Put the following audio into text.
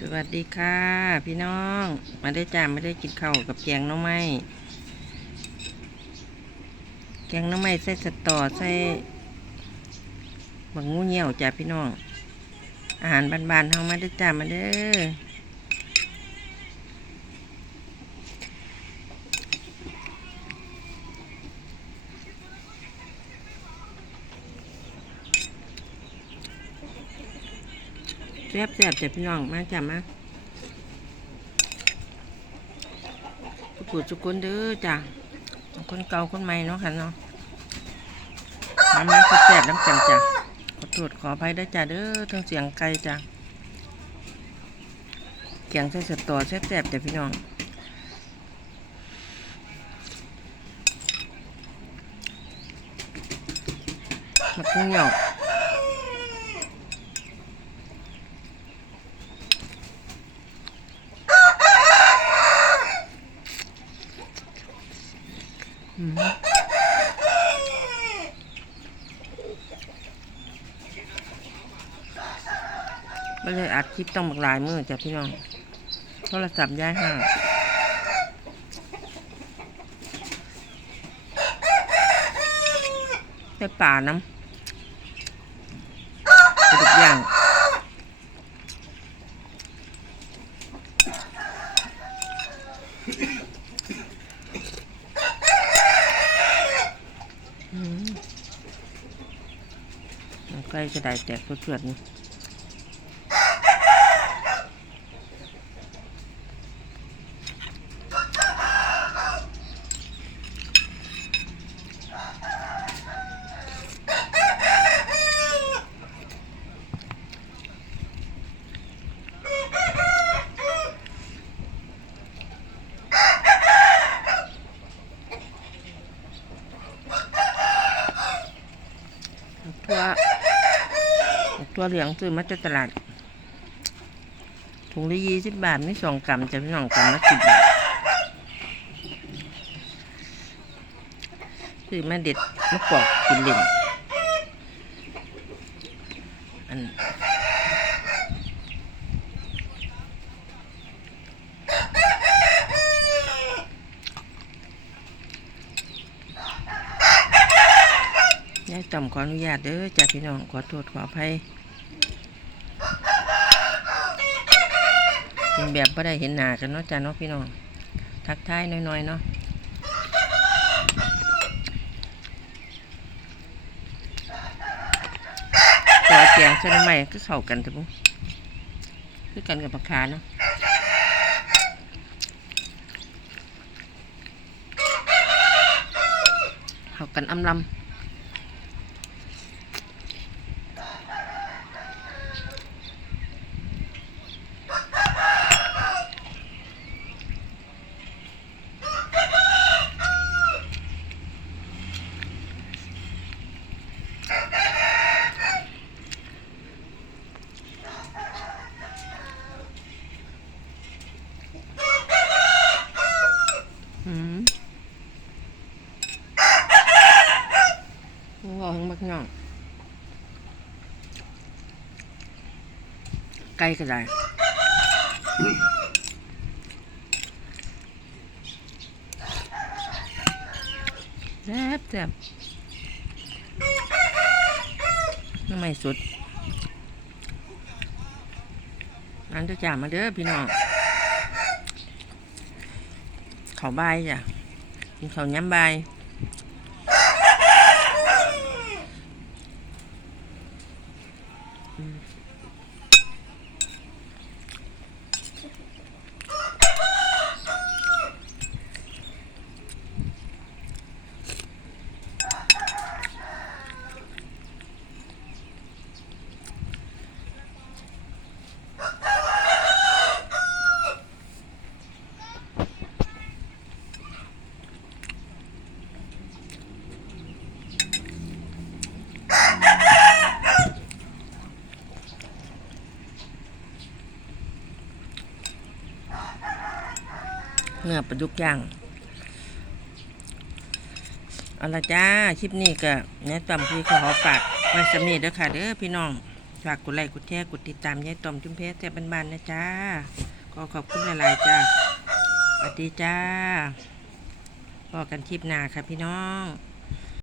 สวัสดีค่ะ พี่น้อง มาได้จ้าไม่ได้กินข้าวกับแกงน้องไม้แกงน้องไม้ใส่สตอใส่บังงูเหี่ยวจ้าพี่น้อง อาหารบ้านๆเฮามาได้จ้ามาเด้อ แซ่บๆจ้าพี่น้องมาจ้ามาทุกผู้ทุกคนเด้อจ้าคนเก่าคนใหม่เนาะค่ะเนาะมามาแซ่บน้ำกันจ้าขอโทษขออภัยได้จ้าเด้อทั้งเสียงไกลจ้าเกียงใส่สตอแซ่บๆแต่พี่น้องมักเหนียอืม ไม่เลยอัดคลิปต้องบักหลายมือจ้ะพี่น้อง โทรศัพท์ย้ายห่างไปป่าน้ำกระดูกย่างอืมเอา ใกล้จะได้แตกเพื่อนๆ ตัวเหลืองซื้อมาจากตลาด ถุงละยี่สิบบาทนี่สองกรัมจะพี่น้องกรัมละสิบบาทซื้อมาเด็ดมะกอกกินเล่นอันยายต่ำขออนุญาตเด้อจ้าพี่น้องขอโทษขออภัย กินแบบไม่ได้เห็นหน้ากันเนาะจ้าเนาะพี่น้องทักทายน้อยๆเนาะต่อเสียงใช่ไหมก็เข้ากันแต่ปุ๊คือกันกับปากคาเนาะเข้ากันอำลำ ว้าวทั้งบักน่องไก่ก็ได้แซ่บแซ่บน้ำไม่สุดอันจะจ่ามาเด้อพี่น้องเขาใบจ้ะกินเขาย้ำใบา เนื้อปลาดุกย่างเอาละจ้า คลิปนี้ก็แนะนำพี่ขอฝากไว้สำนีเด้อค่ะเด้อพี่น้อง ฝากกดไลค์กดแชร์กดติดตามยายต่อมจุมเพชรแซ่บบ้านๆนะจ้า ก็ขอบคุณหลายๆจ้าสวัสดีจ้าพอกันคลิปหน้าค่ะพี่น้อง